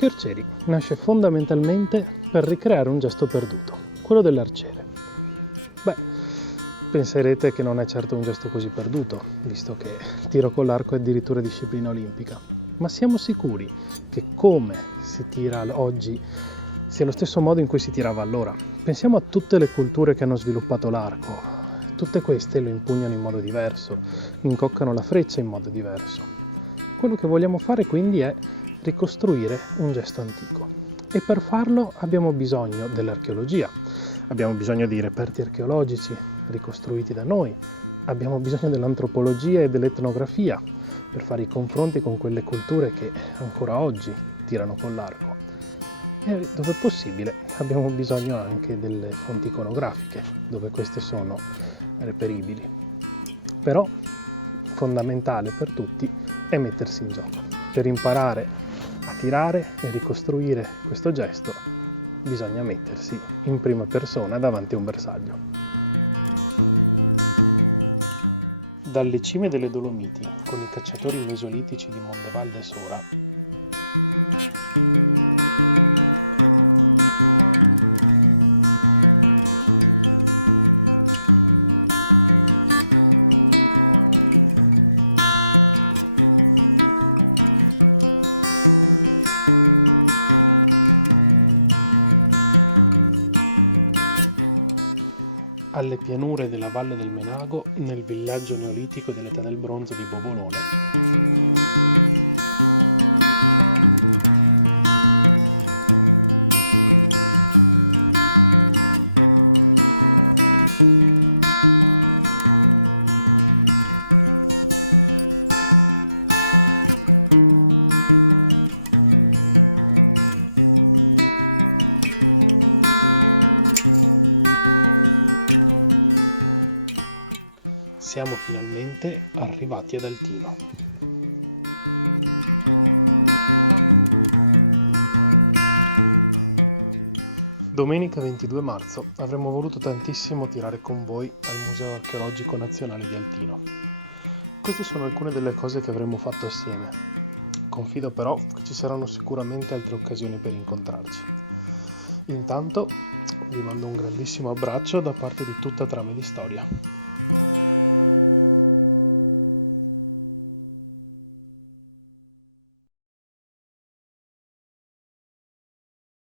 Arcieri nasce fondamentalmente per ricreare un gesto perduto, quello dell'arciere. Beh, penserete che non è certo un gesto così perduto, visto che il tiro con l'arco è addirittura disciplina olimpica. Ma siamo sicuri che come si tira oggi sia lo stesso modo in cui si tirava allora? Pensiamo a tutte le culture che hanno sviluppato l'arco. Tutte queste lo impugnano in modo diverso, incoccano la freccia in modo diverso. Quello che vogliamo fare quindi è ricostruire un gesto antico. E per farlo abbiamo bisogno dell'archeologia, abbiamo bisogno di reperti archeologici ricostruiti da noi, abbiamo bisogno dell'antropologia e dell'etnografia per fare i confronti con quelle culture che ancora oggi tirano con l'arco. E dove possibile abbiamo bisogno anche delle fonti iconografiche, dove queste sono reperibili. Però fondamentale per tutti è mettersi in gioco. Per imparare a tirare e ricostruire questo gesto bisogna mettersi in prima persona davanti a un bersaglio. Dalle cime delle Dolomiti, con i cacciatori mesolitici di Montevalde Sora, alle pianure della Valle del Menago, nel villaggio neolitico dell'età del bronzo di Bovolone. Siamo finalmente arrivati ad Altino. Domenica 22 marzo avremmo voluto tantissimo tirare con voi al Museo Archeologico Nazionale di Altino. Queste sono alcune delle cose che avremmo fatto assieme. Confido però che ci saranno sicuramente altre occasioni per incontrarci. Intanto vi mando un grandissimo abbraccio da parte di tutta Trame di Storia.